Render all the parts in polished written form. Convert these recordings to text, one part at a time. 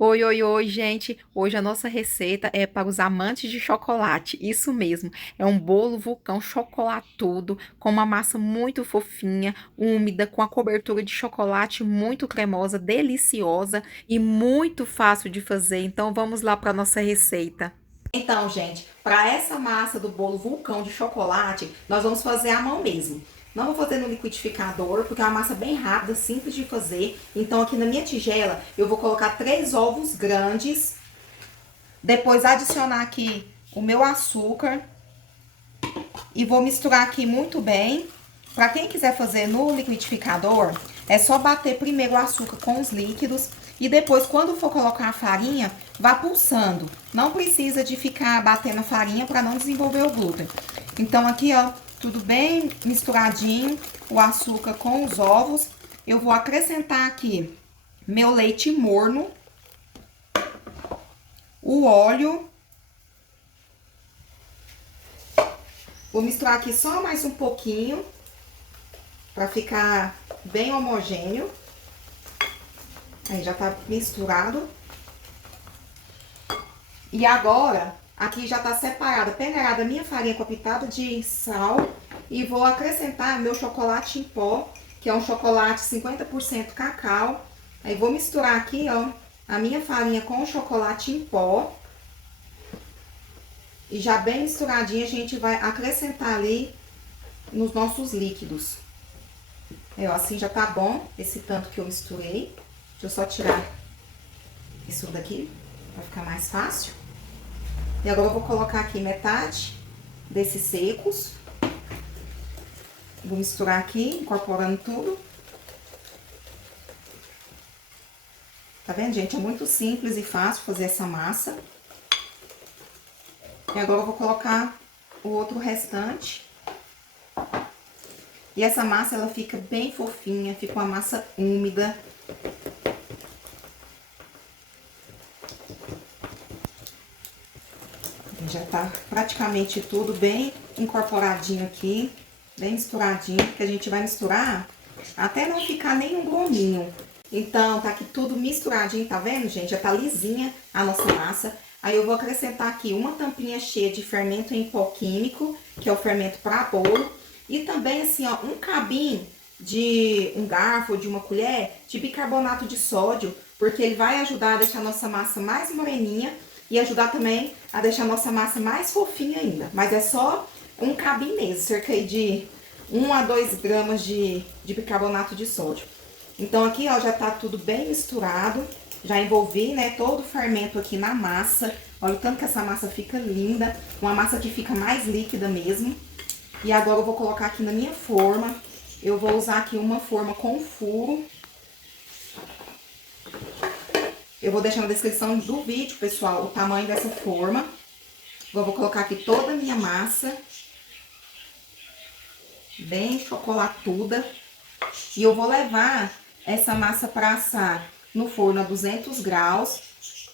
Oi, oi, oi, gente. Hoje a nossa receita é para os amantes de chocolate. Isso mesmo. É um bolo vulcão chocolatudo com uma massa muito fofinha, úmida, com a cobertura de chocolate muito cremosa, deliciosa e muito fácil de fazer. Então vamos lá para nossa receita. Então, gente, para essa massa do bolo vulcão de chocolate, nós vamos fazer à mão mesmo. Não vou fazer no liquidificador, porque é uma massa bem rápida, simples de fazer. Então, aqui na minha tigela, eu vou colocar 3 ovos grandes. Depois, adicionar aqui o meu açúcar. E vou misturar aqui muito bem. Para quem quiser fazer no liquidificador, é só bater primeiro o açúcar com os líquidos. E depois, quando for colocar a farinha, vá pulsando. Não precisa de ficar batendo a farinha para não desenvolver o glúten. Então, aqui, ó, tudo bem misturadinho, o açúcar com os ovos. Eu vou acrescentar aqui meu leite morno, o óleo. Vou misturar aqui só mais um pouquinho, para ficar bem homogêneo. Aí já tá misturado. E agora, aqui já tá separada, pegarada a minha farinha com a pitada de sal. E vou acrescentar meu chocolate em pó, que é um chocolate 50% cacau. Aí vou misturar aqui, ó, a minha farinha com o chocolate em pó. E já bem misturadinha, a gente vai acrescentar ali nos nossos líquidos. Ó, assim já tá bom, esse tanto que eu misturei. Deixa eu só tirar isso daqui, pra ficar mais fácil. E agora eu vou colocar aqui metade desses secos. Vou misturar aqui, incorporando tudo. Tá vendo, gente? É muito simples e fácil fazer essa massa. E agora eu vou colocar o outro restante. E essa massa, ela fica bem fofinha, fica uma massa úmida. Já tá praticamente tudo bem incorporadinho aqui, bem misturadinho, que a gente vai misturar até não ficar nenhum gominho. Então, tá aqui tudo misturadinho, tá vendo, gente? Já tá lisinha a nossa massa. Aí eu vou acrescentar aqui uma tampinha cheia de fermento em pó químico, que é o fermento para bolo. E também, assim, ó, um cabinho de um garfo ou de uma colher de bicarbonato de sódio, porque ele vai ajudar a deixar a nossa massa mais moreninha e ajudar também a deixar a nossa massa mais fofinha ainda. Mas é só um cabinho mesmo, cerca de 1 a 2 gramas de bicarbonato de sódio. Então aqui, ó, já tá tudo bem misturado. Já envolvi, né, todo o fermento aqui na massa. Olha o tanto que essa massa fica linda. Uma massa que fica mais líquida mesmo. E agora eu vou colocar aqui na minha forma. Eu vou usar aqui uma forma com furo. Eu vou deixar na descrição do vídeo, pessoal, o tamanho dessa forma. Eu vou colocar aqui toda a minha massa. Bem chocolatuda. E eu vou levar essa massa para assar no forno a 200 graus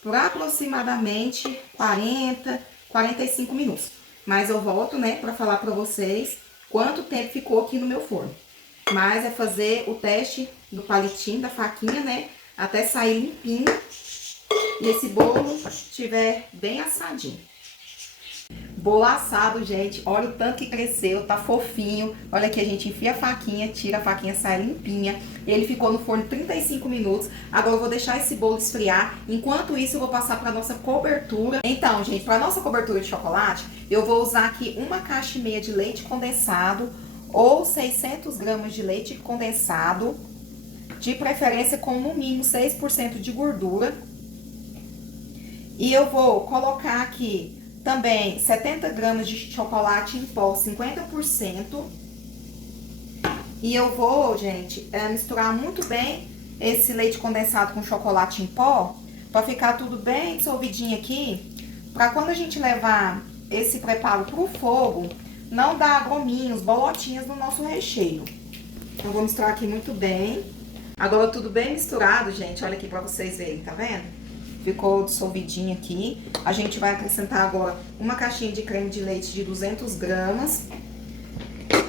por aproximadamente 40, 45 minutos. Mas eu volto, né, para falar para vocês quanto tempo ficou aqui no meu forno. Mas é fazer o teste do palitinho, da faquinha, né, até sair limpinho e esse bolo estiver bem assadinho. Bolo assado, gente, olha o tanto que cresceu, tá fofinho. Olha aqui, a gente enfia a faquinha, tira a faquinha, sai limpinha. Ele ficou no forno 35 minutos. Agora eu vou deixar esse bolo esfriar. Enquanto isso, eu vou passar para nossa cobertura. Então, gente, para nossa cobertura de chocolate, eu vou usar aqui 1,5 caixa de leite condensado ou 600 gramas de leite condensado, de preferência com no mínimo 6% de gordura. E eu vou colocar aqui também 70 gramas de chocolate em pó, 50%. E eu vou, gente, misturar muito bem esse leite condensado com chocolate em pó, para ficar tudo bem dissolvidinho aqui, para quando a gente levar esse preparo pro fogo, não dar gominhos, bolotinhas no nosso recheio. Então, vou misturar aqui muito bem. Agora, tudo bem misturado, gente, olha aqui para vocês verem, tá vendo? Ficou dissolvidinho aqui. A gente vai acrescentar agora uma caixinha de creme de leite de 200 gramas.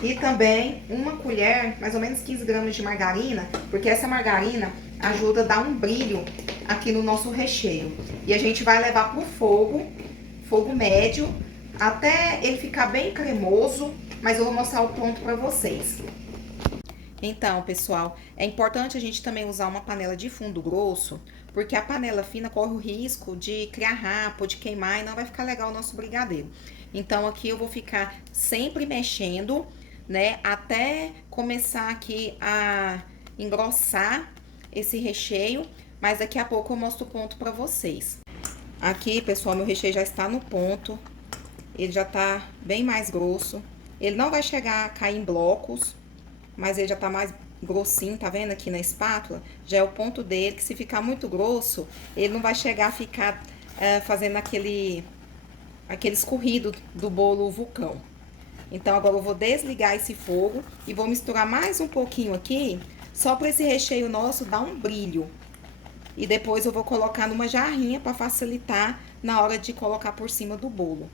E também uma colher, mais ou menos 15 gramas de margarina. Porque essa margarina, ajuda a dar um brilho aqui no nosso recheio. E a gente vai levar pro fogo médio, até ele ficar bem cremoso, mas eu vou mostrar o ponto para vocês. Então, pessoal, é importante a gente também usar uma panela de fundo grosso, porque a panela fina corre o risco de criar rapa, de queimar, e não vai ficar legal o nosso brigadeiro. Então, aqui eu vou ficar sempre mexendo, né, até começar aqui a engrossar esse recheio, mas daqui a pouco eu mostro o ponto para vocês. Aqui, pessoal, meu recheio já está no ponto, ele já tá bem mais grosso, ele não vai chegar a cair em blocos, mas ele já tá mais grossinho, tá vendo aqui na espátula? Já é o ponto dele, que se ficar muito grosso, ele não vai chegar a ficar fazendo aquele escorrido do bolo vulcão. Então, agora eu vou desligar esse fogo e vou misturar mais um pouquinho aqui, só para esse recheio nosso dar um brilho. E depois eu vou colocar numa jarrinha para facilitar na hora de colocar por cima do bolo.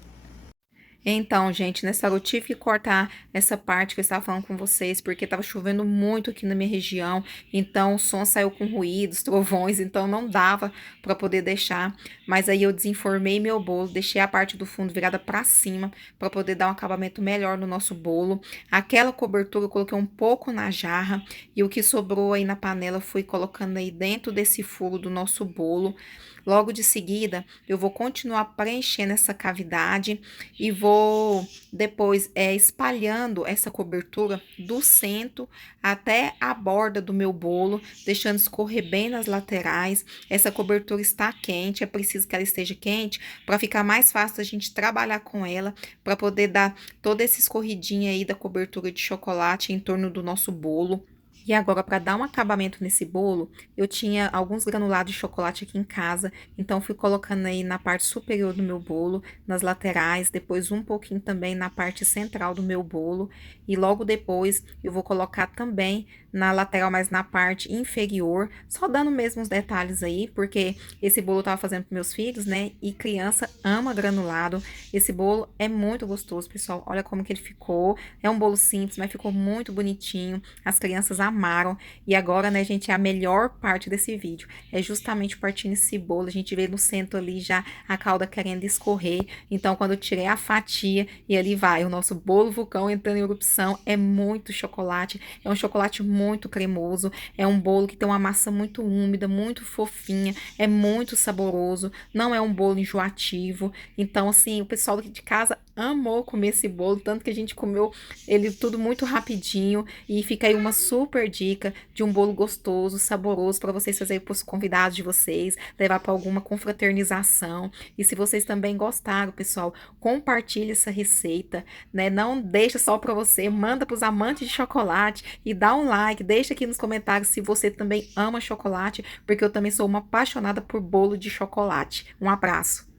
Então, gente, nessa hora eu tive que cortar essa parte que eu estava falando com vocês, porque estava chovendo muito aqui na minha região, então o som saiu com ruídos, trovões, então não dava para poder deixar. Mas aí eu desenformei meu bolo, deixei a parte do fundo virada para cima, para poder dar um acabamento melhor no nosso bolo. Aquela cobertura eu coloquei um pouco na jarra, e o que sobrou aí na panela fui colocando aí dentro desse furo do nosso bolo. Logo de seguida, eu vou continuar preenchendo essa cavidade e vou depois espalhando essa cobertura do centro até a borda do meu bolo, deixando escorrer bem nas laterais. Essa cobertura está quente, é preciso que ela esteja quente para ficar mais fácil a gente trabalhar com ela, para poder dar toda essa escorridinha aí da cobertura de chocolate em torno do nosso bolo. E agora, para dar um acabamento nesse bolo, eu tinha alguns granulados de chocolate aqui em casa, então fui colocando aí na parte superior do meu bolo, nas laterais, depois um pouquinho também na parte central do meu bolo, e logo depois eu vou colocar também na lateral, mas na parte inferior, só dando mesmo os detalhes aí, porque esse bolo eu tava fazendo para meus filhos, né, e criança ama granulado. Esse bolo é muito gostoso, pessoal, olha como que ele ficou, é um bolo simples, mas ficou muito bonitinho, as crianças amaram. E agora, né, gente, a melhor parte desse vídeo é justamente partindo esse bolo. A gente vê no centro ali já a calda querendo escorrer. Então, quando eu tirei a fatia e ali vai o nosso bolo vulcão entrando em erupção, é muito chocolate. É um chocolate muito cremoso. É um bolo que tem uma massa muito úmida, muito fofinha. É muito saboroso. Não é um bolo enjoativo. Então, assim, o pessoal aqui de casa amou comer esse bolo, tanto que a gente comeu ele tudo muito rapidinho. E fica aí uma super dica de um bolo gostoso, saboroso, para vocês fazerem para os convidados de vocês, levar para alguma confraternização. E se vocês também gostaram, pessoal, compartilhe essa receita, né? Não deixa só para você, manda para os amantes de chocolate e dá um like, deixa aqui nos comentários se você também ama chocolate, porque eu também sou uma apaixonada por bolo de chocolate. Um abraço!